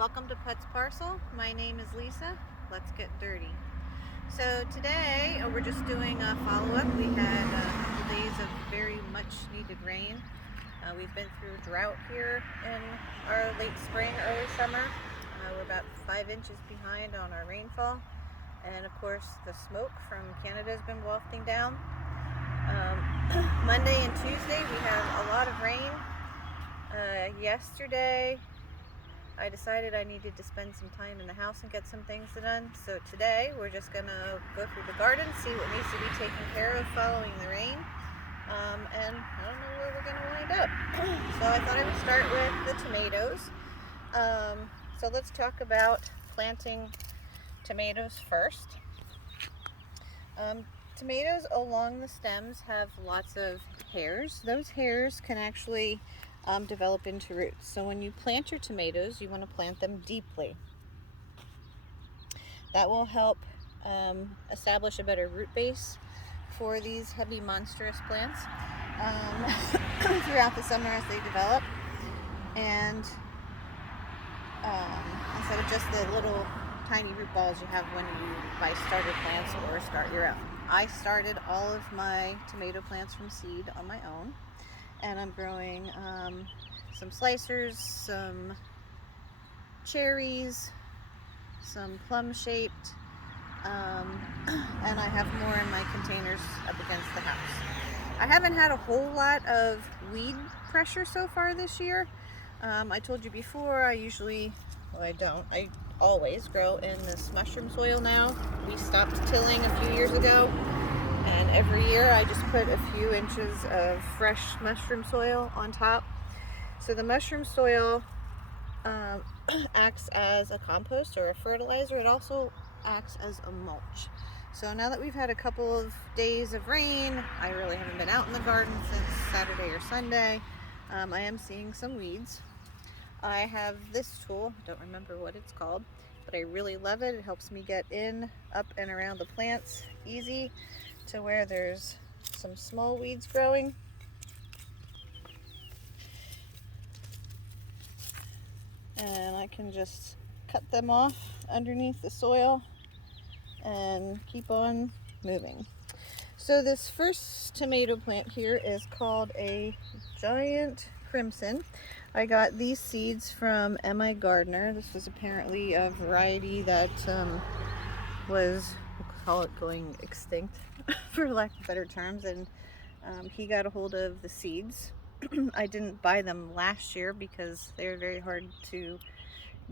Welcome to Putz Parcel. My name is Lisa. Let's get dirty. So today we're just doing a follow-up. We had a couple days of very much needed rain. We've been through drought here in our late spring, early summer. We're about 5 inches behind on our rainfall. And of course the smoke from Canada has been wafting down. Monday and Tuesday we had a lot of rain. Yesterday I decided I needed to spend some time in the house and get some things done. So today we're just gonna go through the garden, see what needs to be taken care of following the rain. And I don't know where we're gonna wind up. So I thought I would start with the tomatoes. So let's talk about planting tomatoes first. Tomatoes along the stems have lots of hairs. Those hairs can actually develop into roots. So when you plant your tomatoes, you want to plant them deeply. That will help establish a better root base for these heavy, monstrous plants throughout the summer as they develop. And instead of just the little tiny root balls you have when you buy starter plants or start your own. I started all of my tomato plants from seed on my own. And I'm growing some slicers, some cherries, some plum-shaped, and I have more in my containers up against the house. I haven't had a whole lot of weed pressure so far this year. I told you before, I always grow in this mushroom soil now. We stopped tilling a few years ago. And every year I just put a few inches of fresh mushroom soil on top. So the mushroom soil acts as a compost or a fertilizer. It also acts as a mulch. So now that we've had a couple of days of rain, I really haven't been out in the garden since Saturday or Sunday. I am seeing some weeds. I have this tool, I don't remember what it's called, but I really love it. It helps me get in, up and around the plants easy, to where there's some small weeds growing. And I can just cut them off underneath the soil and keep on moving. So this first tomato plant here is called a giant crimson. I got these seeds from MIgardener. This was apparently a variety that was, we'll call it, going extinct for lack of better terms, and he got a hold of the seeds. I didn't buy them last year because they were very hard to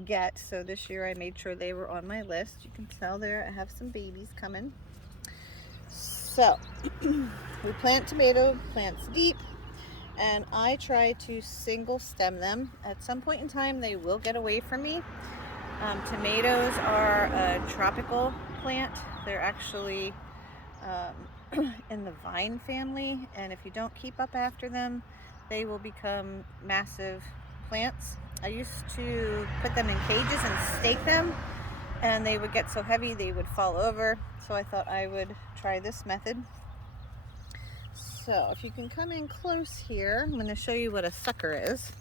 get, so this year I made sure they were on my list. You can tell there I have some babies coming. So we plant tomato plants deep, and I try to single stem them. At some point in time they will get away from me. Tomatoes are a tropical plant. They're actually in the vine family, and if you don't keep up after them, they will become massive plants. I used to put them in cages and stake them, and they would get so heavy they would fall over, so I thought I would try this method. So if you can come in close here, I'm going to show you what a sucker is.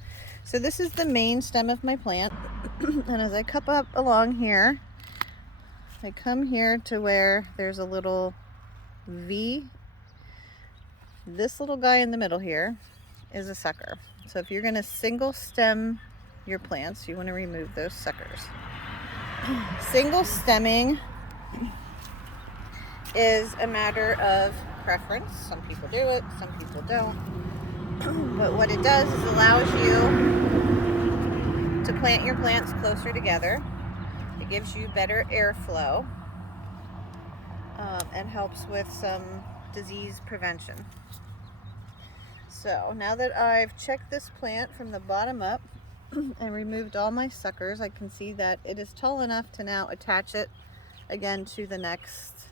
So this is the main stem of my plant, and as I cup up along here, I come here to where there's a little V. This little guy in the middle here is a sucker. So if you're going to single stem your plants, you want to remove those suckers. Single stemming is a matter of preference. Some people do it, some people don't. But what it does is allows you to plant your plants closer together. It gives you better airflow and helps with some disease prevention. So now that I've checked this plant from the bottom up and removed all my suckers, I can see that it is tall enough to now attach it again to the next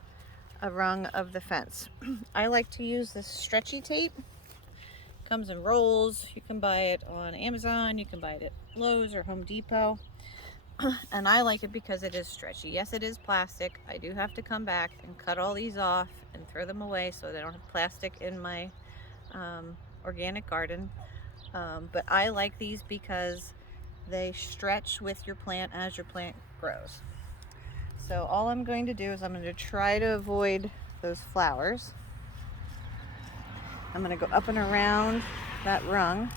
rung of the fence. I like to use this stretchy tape. It comes in rolls. You can buy it on Amazon, you can buy it at Lowe's or Home Depot. And I like it because it is stretchy. Yes, it is plastic. I do have to come back and cut all these off and throw them away so they don't have plastic in my organic garden. But I like these because they stretch with your plant as your plant grows. So all I'm going to do is I'm going to try to avoid those flowers. I'm going to go up and around that rung.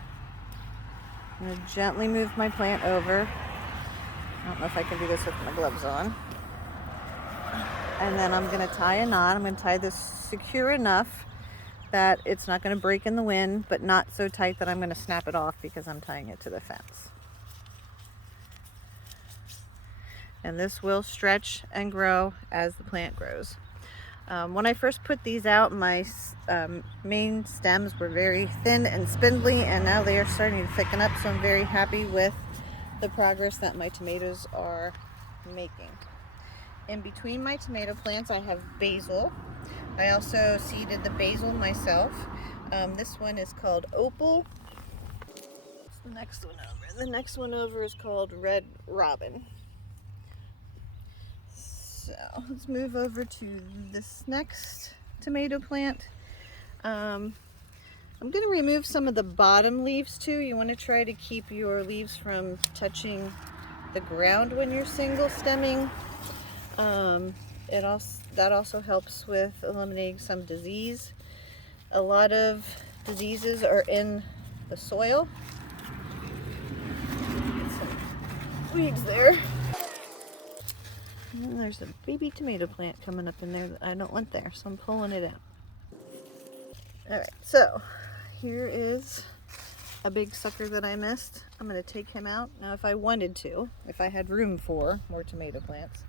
I'm going to gently move my plant over. I don't know if I can do this with my gloves on. And then I'm going to tie a knot. I'm going to tie this secure enough that it's not going to break in the wind, but not so tight that I'm going to snap it off because I'm tying it to the fence. And this will stretch and grow as the plant grows. When I first put these out, my main stems were very thin and spindly, and now they are starting to thicken up, so I'm very happy with the progress that my tomatoes are making. In between my tomato plants, I have basil. I also seeded the basil myself. This one is called Opal. What's the next one over? The next one over is called Red Robin. So let's move over to this next tomato plant. I'm going to remove some of the bottom leaves too. You want to try to keep your leaves from touching the ground when you're single stemming. That also helps with eliminating some disease. A lot of diseases are in the soil. Get some weeds there. And then there's a baby tomato plant coming up in there that I don't want there, so I'm pulling it out. Alright, so here is a big sucker that I missed. I'm going to take him out. Now if I wanted to, if I had room for more tomato plants,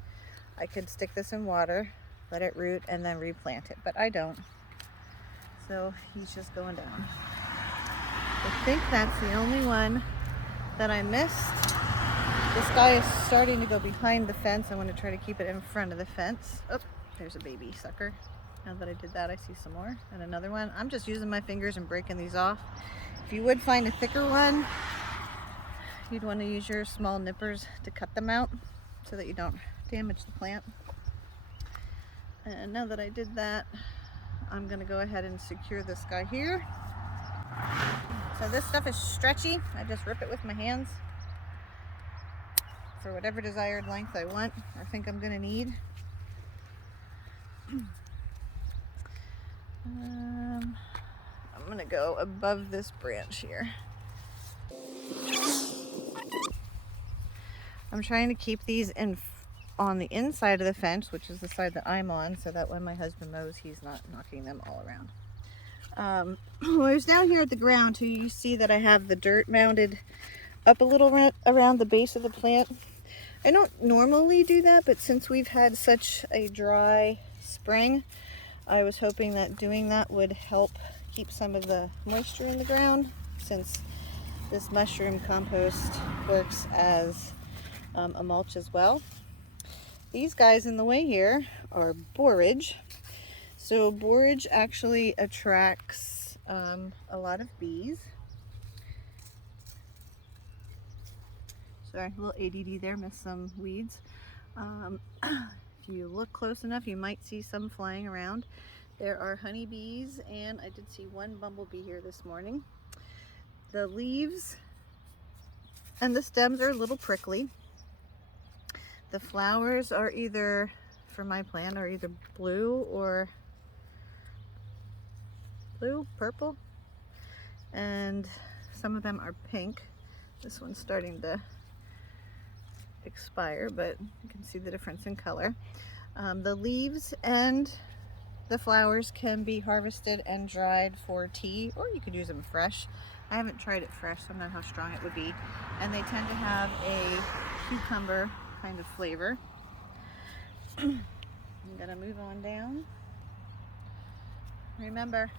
I could stick this in water, let it root, and then replant it, but I don't. So he's just going down. I think that's the only one that I missed. This guy is starting to go behind the fence. I want to try to keep it in front of the fence. Oh, there's a baby sucker. Now that I did that, I see some more. And another one. I'm just using my fingers and breaking these off. If you would find a thicker one, you'd want to use your small nippers to cut them out so that you don't damage the plant. And now that I did that, I'm going to go ahead and secure this guy here. So this stuff is stretchy. I just rip it with my hands for whatever desired length I want or think I'm going to need. I'm going to go above this branch here. I'm trying to keep these on the inside of the fence, which is the side that I'm on, so that when my husband mows, he's not knocking them all around. When I was down here at the ground too, you see that I have the dirt mounded up a little around the base of the plant. I don't normally do that, but since we've had such a dry spring, I was hoping that doing that would help keep some of the moisture in the ground, since this mushroom compost works as a mulch as well. These guys in the way here are borage. So borage actually attracts a lot of bees. Sorry, a little ADD there, missed some weeds. If you look close enough, you might see some flying around. There are honeybees, and I did see one bumblebee here this morning. The leaves and the stems are a little prickly. The flowers are either, for my plant, are either blue, purple, and some of them are pink. This one's starting to expire, but you can see the difference in color. The leaves and the flowers can be harvested and dried for tea, or you could use them fresh. I haven't tried it fresh, so I don't know how strong it would be. And they tend to have a cucumber kind of flavor. I'm gonna move on down. Remember,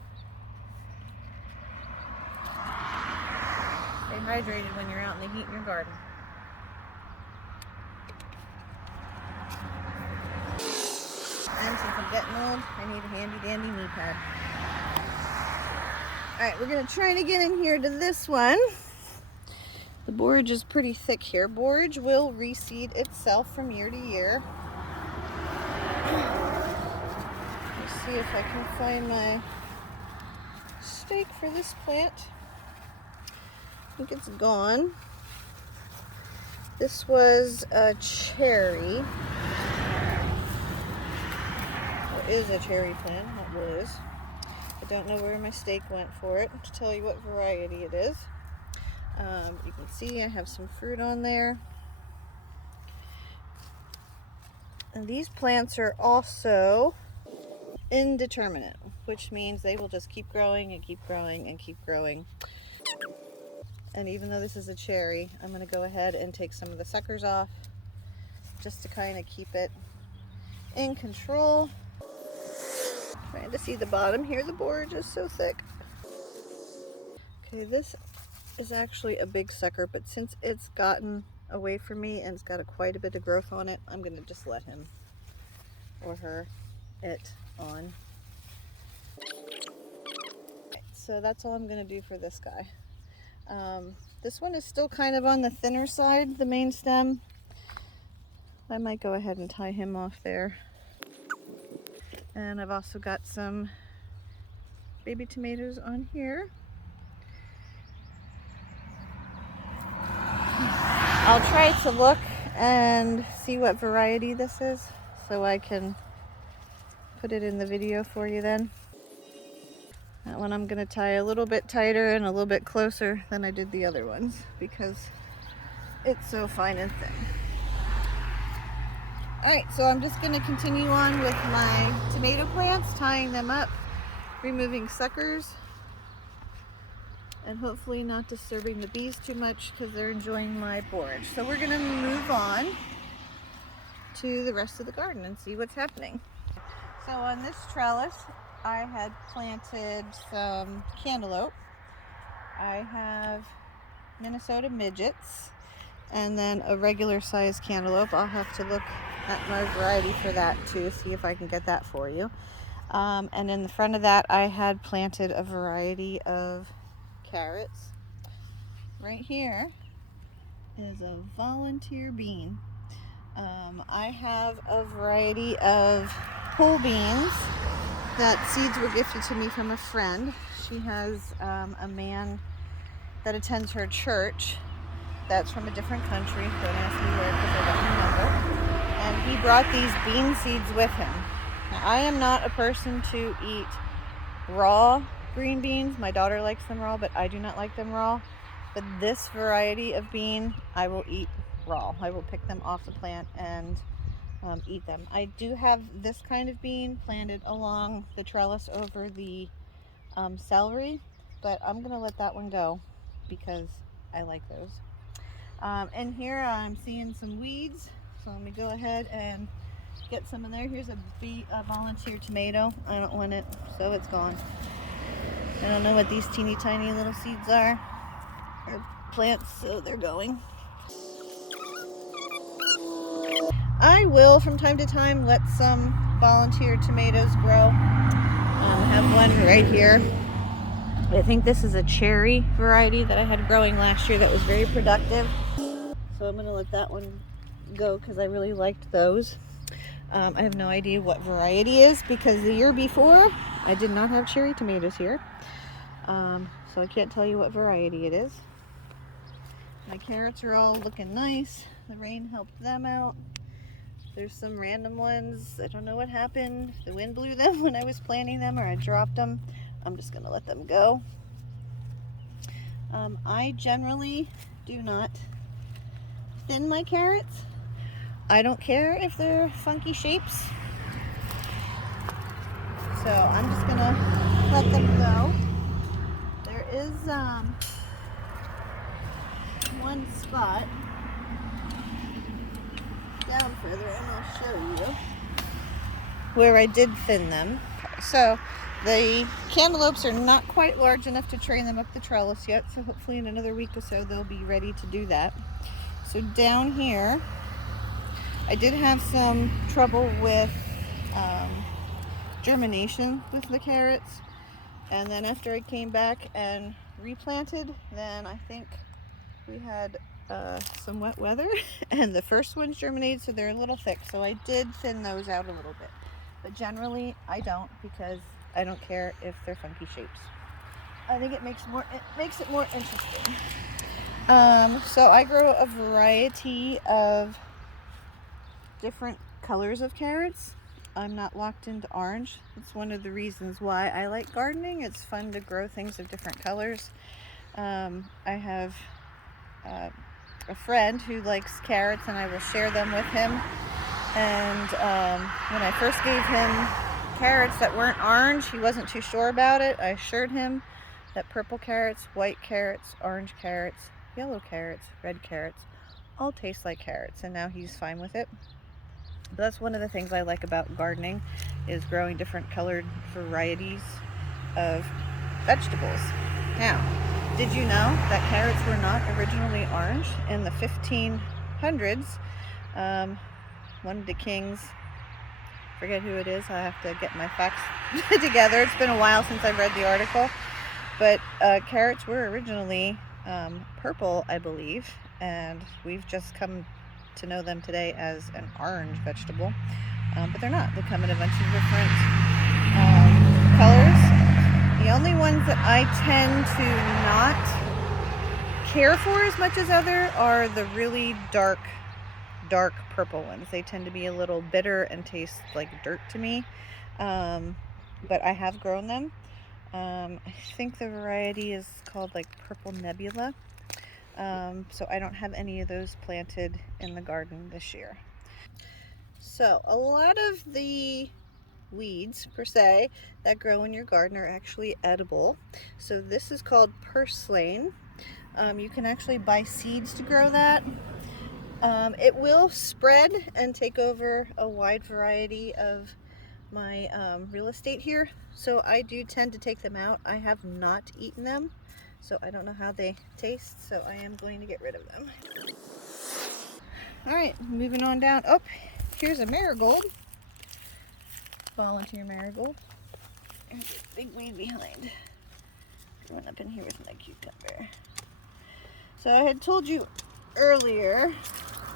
stay hydrated when you're out in the heat in your garden. And since I'm getting old, I need a handy dandy knee pad. Alright, we're going to try to get in here to this one. The borage is pretty thick here. Borage will reseed itself from year to year. Let's see if I can find my stake for this plant. I think it's gone. This was a cherry. Or is a cherry plant, not was. I don't know where my stake went for it to tell you what variety it is. You can see I have some fruit on there. And these plants are also indeterminate, which means they will just keep growing and keep growing and keep growing. And even though this is a cherry, I'm going to go ahead and take some of the suckers off just to kind of keep it in control. Trying to see the bottom here, the borage is so thick. Okay, this is actually a big sucker, but since it's gotten away from me and it's got quite a bit of growth on it, I'm going to just let him or her it on. Okay, so that's all I'm going to do for this guy. This one is still kind of on the thinner side, the main stem. I might go ahead and tie him off there. And I've also got some baby tomatoes on here. I'll try to look and see what variety this is so I can put it in the video for you then. That one I'm going to tie a little bit tighter and a little bit closer than I did the other ones because it's so fine and thin. Alright, so I'm just going to continue on with my tomato plants, tying them up, removing suckers, and hopefully not disturbing the bees too much because they're enjoying my borage. So we're going to move on to the rest of the garden and see what's happening. So on this trellis, I had planted some cantaloupe. I have Minnesota midgets and then a regular sized cantaloupe. I'll have to look at my variety for that too, see if I can get that for you. And in the front of that, I had planted a variety of carrots. Right here is a volunteer bean. I have a variety of pole beans that seeds were gifted to me from a friend. She has a man that attends her church that's from a different country. Don't ask me where because I don't remember. And he brought these bean seeds with him. Now, I am not a person to eat raw green beans. My daughter likes them raw, but I do not like them raw. But this variety of bean, I will eat raw. I will pick them off the plant and eat them. I do have this kind of bean planted along the trellis over the celery, but I'm going to let that one go because I like those. And here I'm seeing some weeds, so let me go ahead and get some in there. Here's a volunteer tomato. I don't want it, so it's gone. I don't know what these teeny tiny little seeds are. They're plants, so they're going. I will, from time to time, let some volunteer tomatoes grow. I have one right here. I think this is a cherry variety that I had growing last year that was very productive. So I'm going to let that one go because I really liked those. I have no idea what variety is because the year before I did not have cherry tomatoes here. So I can't tell you what variety it is. My carrots are all looking nice. The rain helped them out. There's some random ones. I don't know what happened. The wind blew them when I was planting them or I dropped them. I'm just going to let them go. I generally do not thin my carrots. I don't care if they're funky shapes. So I'm just going to let them go. There is one spot down further, and I'll show you where I did thin them. So the cantaloupes are not quite large enough to train them up the trellis yet, so hopefully in another week or so they'll be ready to do that. So down here I did have some trouble with germination with the carrots, and then after I came back and replanted, then I think we had some wet weather and the first ones germinated, so they're a little thick, so I did thin those out a little bit, but generally I don't because I don't care if they're funky shapes. I think it makes it more interesting. So I grow a variety of different colors of carrots. I'm not locked into orange. It's one of the reasons why I like gardening. It's fun to grow things of different colors. I have a friend who likes carrots, and I will share them with him. And when I first gave him carrots that weren't orange, he wasn't too sure about it. I assured him that purple carrots, white carrots, orange carrots, yellow carrots, red carrots all taste like carrots, and now he's fine with it. But that's one of the things I like about gardening, is growing different colored varieties of vegetables. Now, did you know that carrots were not originally orange? In the 1500s, one of the kings, forget who it is, I have to get my facts together. It's been a while since I've read the article, but carrots were originally purple, I believe, and we've just come to know them today as an orange vegetable, but they're not. They come in a bunch of different colors. The only ones that I tend to not care for as much as other are the really dark purple ones. They tend to be a little bitter and taste like dirt to me, but I have grown them. I think the variety is called like Purple Nebula. So I don't have any of those planted in the garden this year. So a lot of the weeds per se that grow in your garden are actually edible. So this is called purslane. You can actually buy seeds to grow that. It will spread and take over a wide variety of my real estate here, so I do tend to take them out. I have not eaten them, so I don't know how they taste, so I am going to get rid of them. Alright, moving on down. Oh, here's a marigold. Volunteer marigold. There's a big weed behind. Going up in here with my cucumber. So I had told you earlier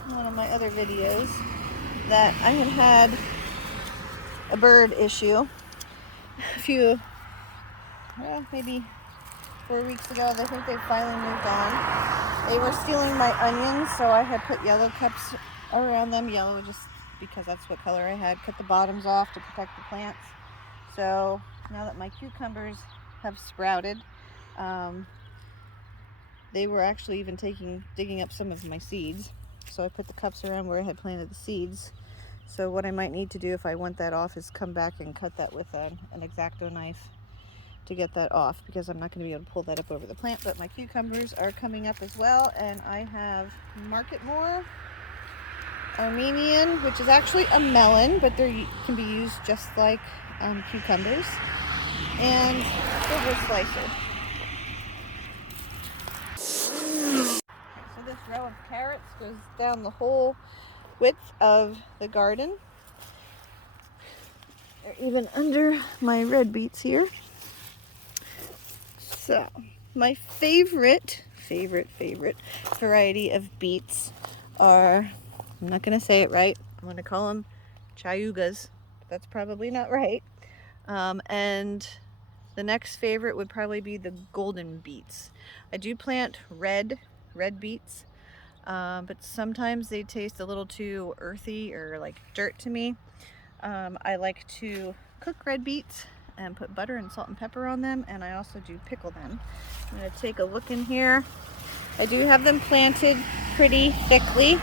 in one of my other videos that I had a bird issue a few, well, maybe 4 weeks ago. I think they finally moved on. They were stealing my onions, so I had put yellow cups around them. Yellow just because that's what color I had. Cut the bottoms off to protect the plants. So now that my cucumbers have sprouted, they were actually even digging up some of my seeds. So I put the cups around where I had planted the seeds. So what I might need to do if I want that off is come back and cut that with an X-Acto knife to get that off, because I'm not going to be able to pull that up over the plant. But my cucumbers are coming up as well, and I have Marketmore Armenian, which is actually a melon, but they can be used just like cucumbers, and Silver Slicer. So this row of carrots goes down the whole width of the garden. They're even under my red beets here. So my favorite variety of beets are, I'm not going to say it right, I'm going to call them chayugas. That's probably not right. And the next favorite would probably be the golden beets. I do plant red beets, but sometimes they taste a little too earthy or like dirt to me. I like to cook red beets and put butter and salt and pepper on them, and I also do pickle them. I'm going to take a look in here. I do have them planted pretty thickly.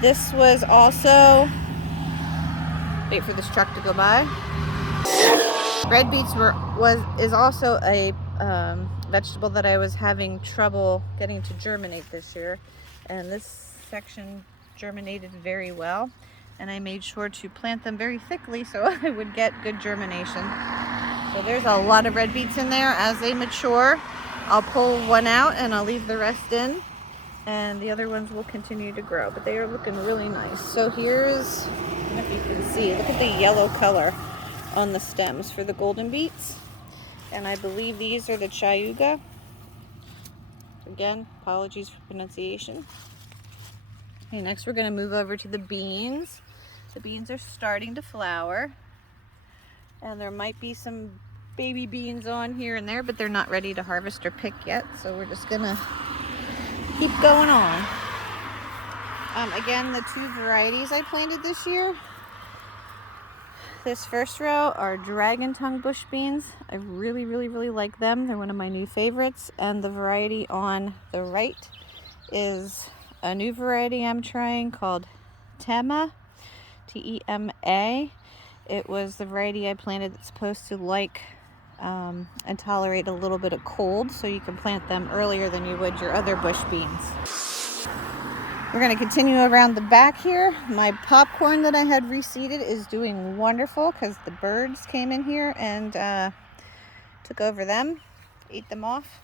This was also, wait for this truck to go by. Red beets is also a vegetable that I was having trouble getting to germinate this year, and this section germinated very well, and I made sure to plant them very thickly so I would get good germination. So there's a lot of red beets in there. As they mature, I'll pull one out and I'll leave the rest in, and the other ones will continue to grow, but they are looking really nice. So here's, I don't know if you can see, look at the yellow color on the stems for the golden beets, and I believe these are the chayuga. Again, apologies for pronunciation. Okay, next we're going to move over to the beans. The beans are starting to flower, and there might be some baby beans on here and there, but they're not ready to harvest or pick yet, so we're just gonna keep going on. Again, the two varieties I planted this year. This first row are dragon tongue bush beans. I really like them. They're one of my new favorites. And the variety on the right is a new variety I'm trying called Tema, T-E-M-A. It was the variety I planted that's supposed to like and tolerate a little bit of cold, so you can plant them earlier than you would your other bush beans. We're going to continue around the back here. My popcorn that I had reseeded is doing wonderful because the birds came in here and took over them, ate them off.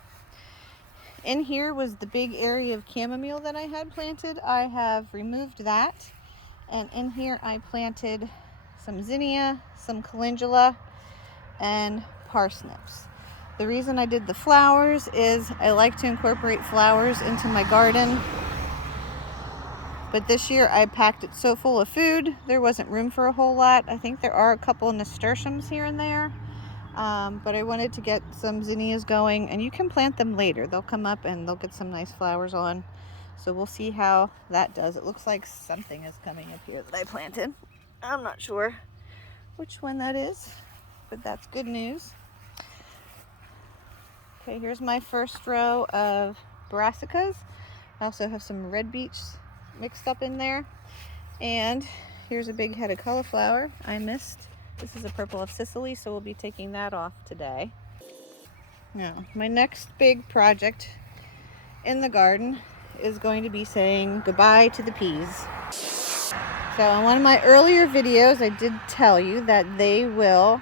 In here was the big area of chamomile that I had planted. I have removed that, and in here I planted some zinnia, some calendula, and parsnips. The reason I did the flowers is I like to incorporate flowers into my garden. But this year I packed it so full of food, there wasn't room for a whole lot. I think there are a couple nasturtiums here and there. But I wanted to get some zinnias going, and you can plant them later. They'll come up and they'll get some nice flowers on. So we'll see how that does. It looks like something is coming up here that I planted. I'm not sure which one that is, but that's good news. Okay, here's my first row of brassicas. I also have some red beets mixed up in there, and here's a big head of cauliflower I missed. This is a purple of Sicily, so we'll be taking that off today. Now, my next big project in the garden is going to be saying goodbye to the peas. So in one of my earlier videos, I did tell you that they will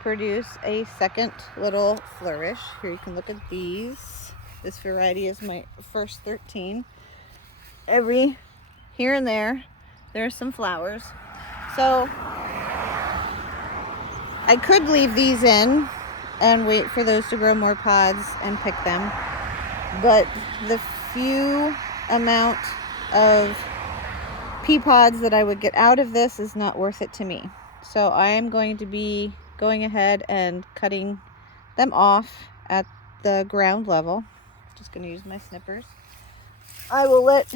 produce a second little flourish. Here you can look at these. This variety is my first 13. Every here and there are some flowers. So I could leave these in and wait for those to grow more pods and pick them, but the few amount of pea pods that I would get out of this is not worth it to me. So I am going to be going ahead and cutting them off at the ground level. Just going to use my snippers. I will let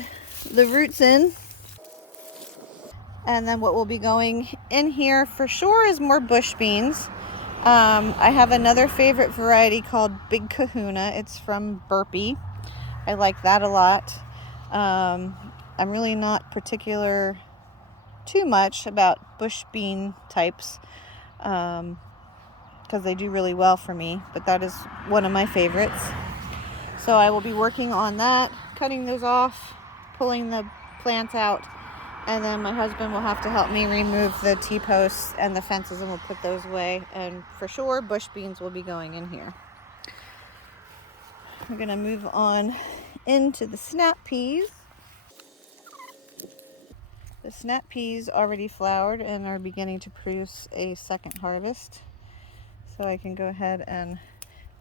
the roots in, and then what will be going in here for sure is more bush beans. I have another favorite variety called Big Kahuna. It's from Burpee. I like that a lot. I'm really not particular too much about bush bean types because they do really well for me, but that is one of my favorites. So I will be working on that, cutting those off, pulling the plants out, and then my husband will have to help me remove the T-posts and the fences, and we'll put those away. And for sure, bush beans will be going in here. We're gonna move on into the snap peas. The snap peas already flowered and are beginning to produce a second harvest. So I can go ahead and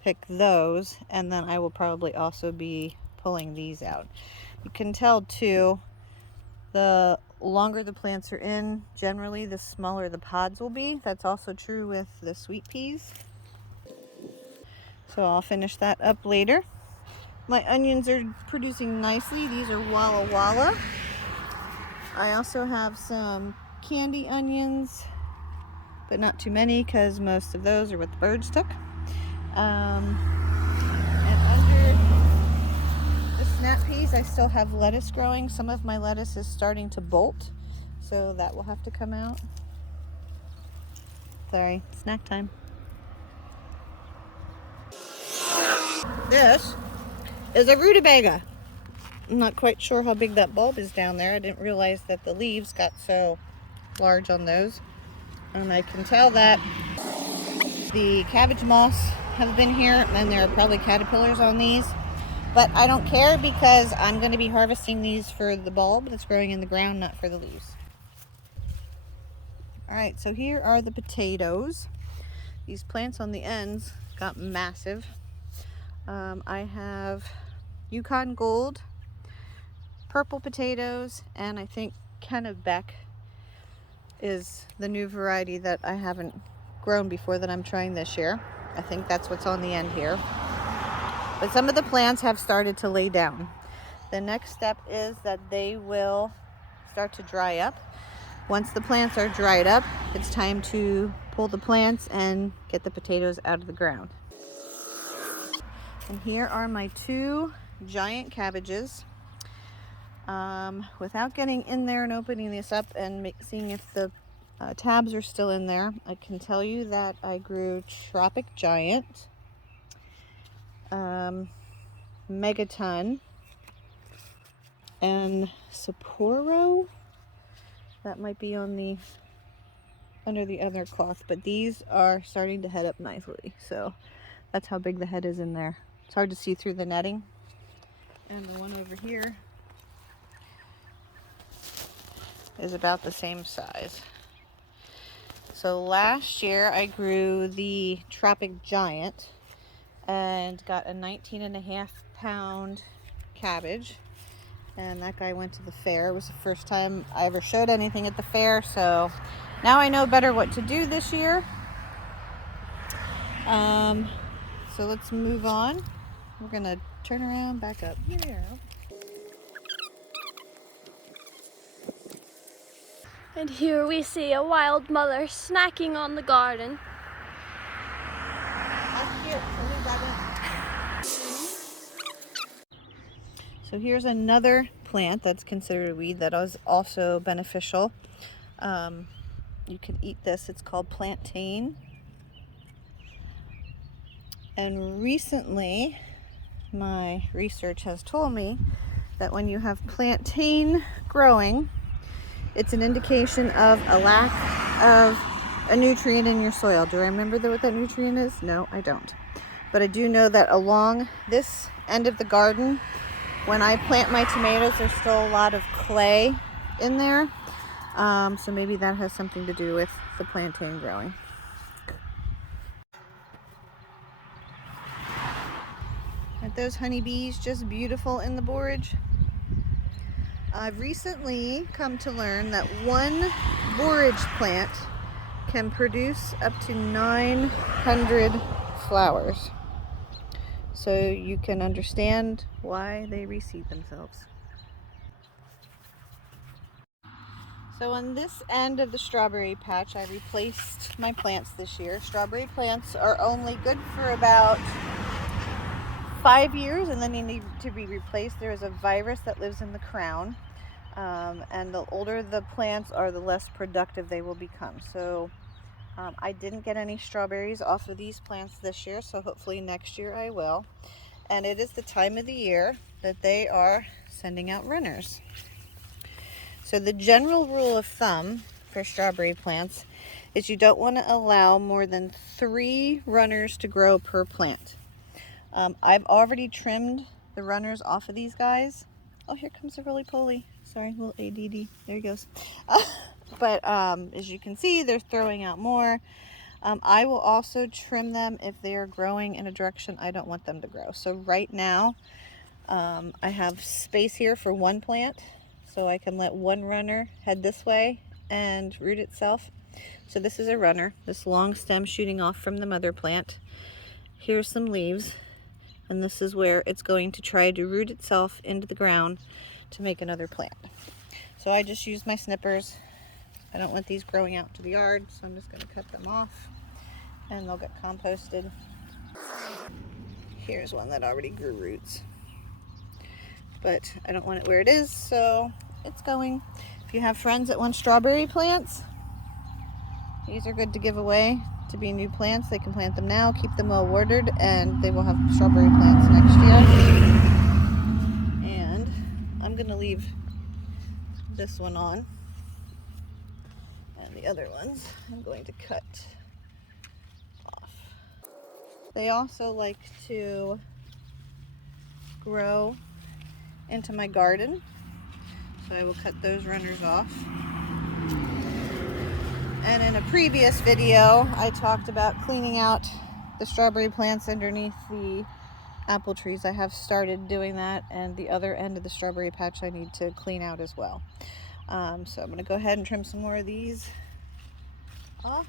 pick those, and then I will probably also be pulling these out. You can tell too, the longer the plants are in, generally the smaller the pods will be. That's also true with the sweet peas. So I'll finish that up later. My onions are producing nicely. These are Walla Walla. I also have some candy onions, but not too many because most of those are what the birds took. And under the snap peas, I still have lettuce growing. Some of my lettuce is starting to bolt, so that will have to come out. Sorry, snack time. This is a rutabaga. I'm not quite sure how big that bulb is down there. I didn't realize that the leaves got so large on those. And I can tell that the cabbage moths have been here, and there are probably caterpillars on these. But I don't care because I'm going to be harvesting these for the bulb that's growing in the ground, not for the leaves. Alright, so here are the potatoes. These plants on the ends got massive. I have Yukon Gold, purple potatoes, and I think Kennebec is the new variety that I haven't grown before that I'm trying this year. I think that's what's on the end here. But some of the plants have started to lay down. the next step is that they will start to dry up. Once the plants are dried up, it's time to pull the plants and get the potatoes out of the ground. And here are my 2 giant cabbages. Without getting in there and opening this up and seeing if the tabs are still in there, I can tell you that I grew Tropic Giant, Megaton, and Sapporo. That might be on the under the other cloth, but these are starting to head up nicely. So that's how big the head is in there. It's hard to see through the netting. And the one over here is about the same size. So last year I grew the Tropic Giant and got a 19.5 pound cabbage, and that guy went to the fair. It was the first time I ever showed anything at the fair, so now I know better what to do this year. So let's move on. We're gonna turn around, back up here. And here we see a wild mother snacking on the garden. So here's another plant that's considered a weed that is also beneficial. You can eat this. It's called plantain. And recently, my research has told me that when you have plantain growing, it's an indication of a lack of a nutrient in your soil. Do I remember what that nutrient is? No, I don't. But I do know that along this end of the garden, when I plant my tomatoes, there's still a lot of clay in there. So maybe that has something to do with the plantain growing. Aren't those honeybees just beautiful in the borage? I've recently come to learn that one borage plant can produce up to 900 flowers. So you can understand why they reseed themselves. So on this end of the strawberry patch, I replaced my plants this year. Strawberry plants are only good for about 5 years, and then they need to be replaced. There is a virus that lives in the crown, and the older the plants are, the less productive they will become. So I didn't get any strawberries off of these plants this year, so hopefully next year I will. And it is the time of the year that they are sending out runners. So the general rule of thumb for strawberry plants is you don't want to allow more than 3 runners to grow per plant. I've already trimmed the runners off of these guys. Oh, here comes a roly-poly. Sorry, little ADD. There he goes. But as you can see, they're throwing out more. I will also trim them if they are growing in a direction I don't want them to grow. So right now, I have space here for 1 plant, so I can let 1 runner head this way and root itself. So this is a runner, this long stem shooting off from the mother plant. Here's some leaves, and this is where it's going to try to root itself into the ground to make another plant. So I just use my snippers. I don't want these growing out to the yard, so I'm just going to cut them off and they'll get composted. Here's one that already grew roots, but I don't want it where it is, so it's going. If you have friends that want strawberry plants, these are good to give away to be new plants. They can plant them now, keep them well watered, and they will have strawberry plants next year. And I'm going to leave this one on, and the other ones I'm going to cut off. They also like to grow into my garden, so I will cut those runners off. And in a previous video, I talked about cleaning out the strawberry plants underneath the apple trees. I have started doing that, and the other end of the strawberry patch I need to clean out as well. So I'm going to go ahead and trim some more of these off.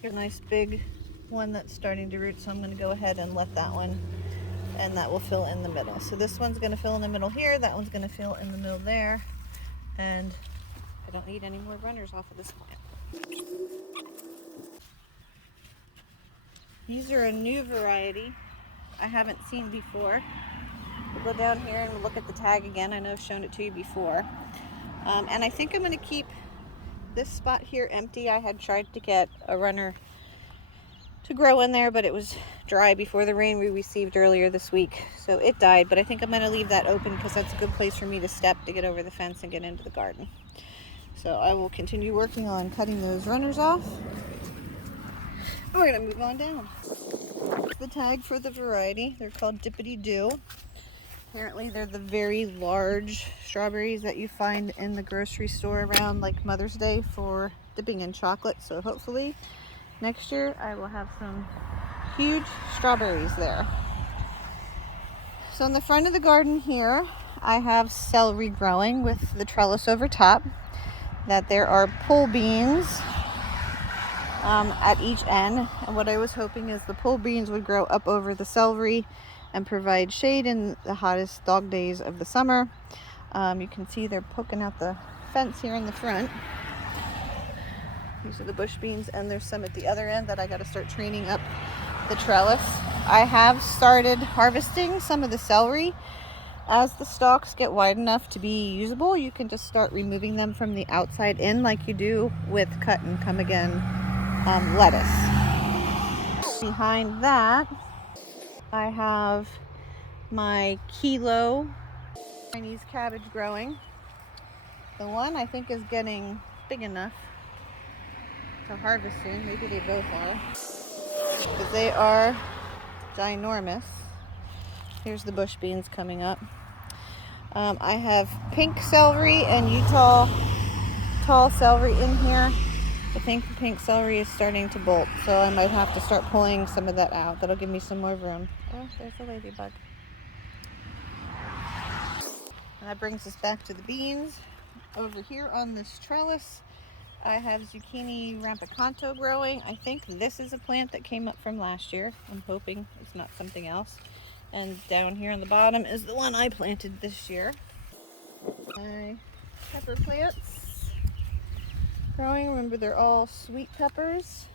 Here's a nice big one that's starting to root, so I'm going to go ahead and let that one and that will fill in the middle. So this one's going to fill in the middle here, that one's going to fill in the middle there, and I don't need any more runners off of this plant. These are a new variety I haven't seen before. We'll go down here and we'll look at the tag again. I know I've shown it to you before. And I think I'm going to keep this spot here empty. I had tried to get a runner to grow in there, but it was dry before the rain we received earlier this week, so it died. But I think I'm going to leave that open because that's a good place for me to step to get over the fence and get into the garden. So I will continue working on cutting those runners off. And we're going to move on down. The tag for the variety, they're called Dippity Doo. Apparently they're the very large strawberries that you find in the grocery store around like Mother's Day for dipping in chocolate. So hopefully next year I will have some huge strawberries there. So in the front of the garden here, I have celery growing with the trellis over top. That there are pole beans at each end. And what I was hoping is the pole beans would grow up over the celery and provide shade in the hottest dog days of the summer. You can see they're poking out the fence here in the front. These are the bush beans, and there's some at the other end that I got to start training up the trellis. I have started harvesting some of the celery. As the stalks get wide enough to be usable, you can just start removing them from the outside in like you do with cut and come again lettuce. Behind that, I have my kilo Chinese cabbage growing. The one I think is getting big enough to harvest soon. Maybe they both are, because they are ginormous. Here's the bush beans coming up. I have pink celery and Utah tall celery in here. I think the pink celery is starting to bolt, so I might have to start pulling some of that out. That'll give me some more room. Oh, there's a ladybug. And that brings us back to the beans. Over here on this trellis, I have zucchini rampicanto growing. I think this is a plant that came up from last year. I'm hoping it's not something else. And down here on the bottom is the one I planted this year. My pepper plants growing. Remember, they're all sweet peppers.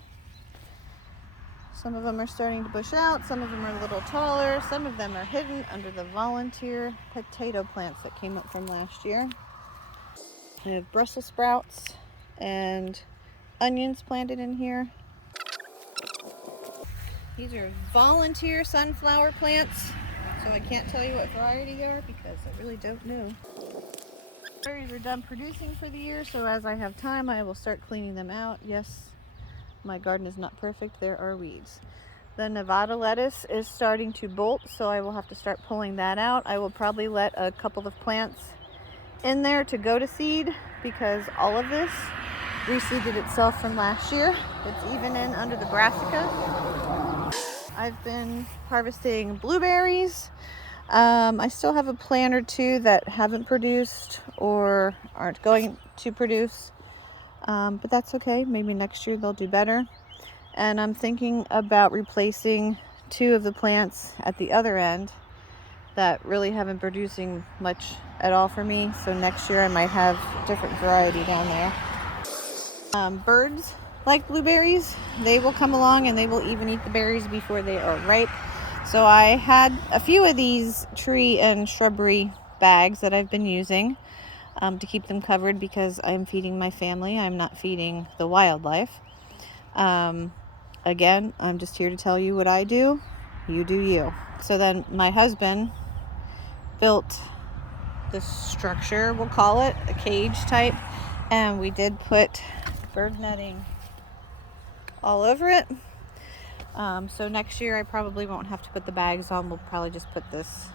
Some of them are starting to bush out. Some of them are a little taller. Some of them are hidden under the volunteer potato plants that came up from last year. I have Brussels sprouts and onions planted in here. These are volunteer sunflower plants, so I can't tell you what variety they are because I really don't know. Berries are done producing for the year, so as I have time, I will start cleaning them out. Yes, my garden is not perfect. There are weeds. The Nevada lettuce is starting to bolt, so I will have to start pulling that out. I will probably let a couple of plants in there to go to seed because all of this reseeded itself from last year. It's even in under the brassica. I've been harvesting blueberries. I still have a plant or two that haven't produced or aren't going to produce, but that's okay. Maybe next year they'll do better. And I'm thinking about replacing two of the plants at the other end that really haven't producing much at all for me. So next year I might have a different variety down there. Birds like blueberries. They will come along and they will even eat the berries before they are ripe. So I had a few of these tree and shrubbery bags that I've been using to keep them covered because I'm feeding my family. I'm not feeding the wildlife. Again, I'm just here to tell you what I do. You do you. So then my husband built this structure, we'll call it a cage type, and we did put bird netting all over it. So next year I probably won't have to put the bags on. We'll probably just put this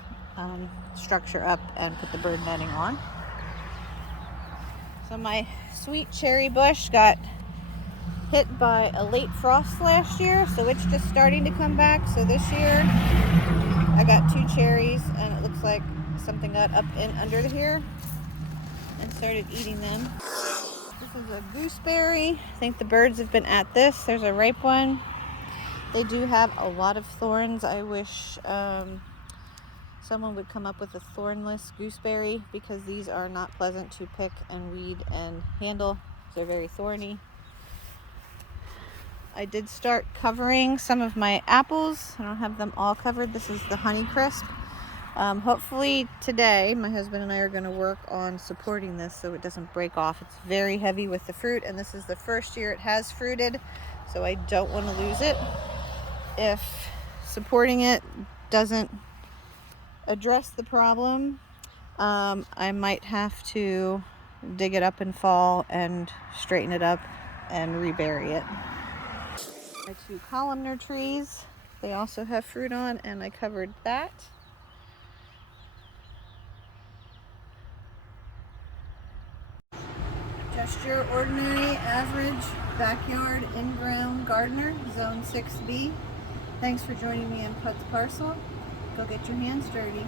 structure up and put the bird netting on. So my sweet cherry bush got hit by a late frost last year, so it's just starting to come back. So this year I got 2 cherries and it looks like something got up in under here and started eating them. This is a gooseberry. I think the birds have been at this. There's a ripe one. They do have a lot of thorns. I wish someone would come up with a thornless gooseberry, because these are not pleasant to pick and weed and handle. They're very thorny. I did start covering some of my apples. I don't have them all covered. This is the Honey Crisp. Hopefully today my husband and I are going to work on supporting this so it doesn't break off. It's very heavy with the fruit, and this is the first year it has fruited, so I don't want to lose it. If supporting it doesn't address the problem, I might have to dig it up in fall and straighten it up and rebury it. My 2 columnar trees, they also have fruit on, and I covered that. Just your ordinary average backyard in-ground gardener, zone 6B. Thanks for joining me in Put's Parcel. Go get your hands dirty.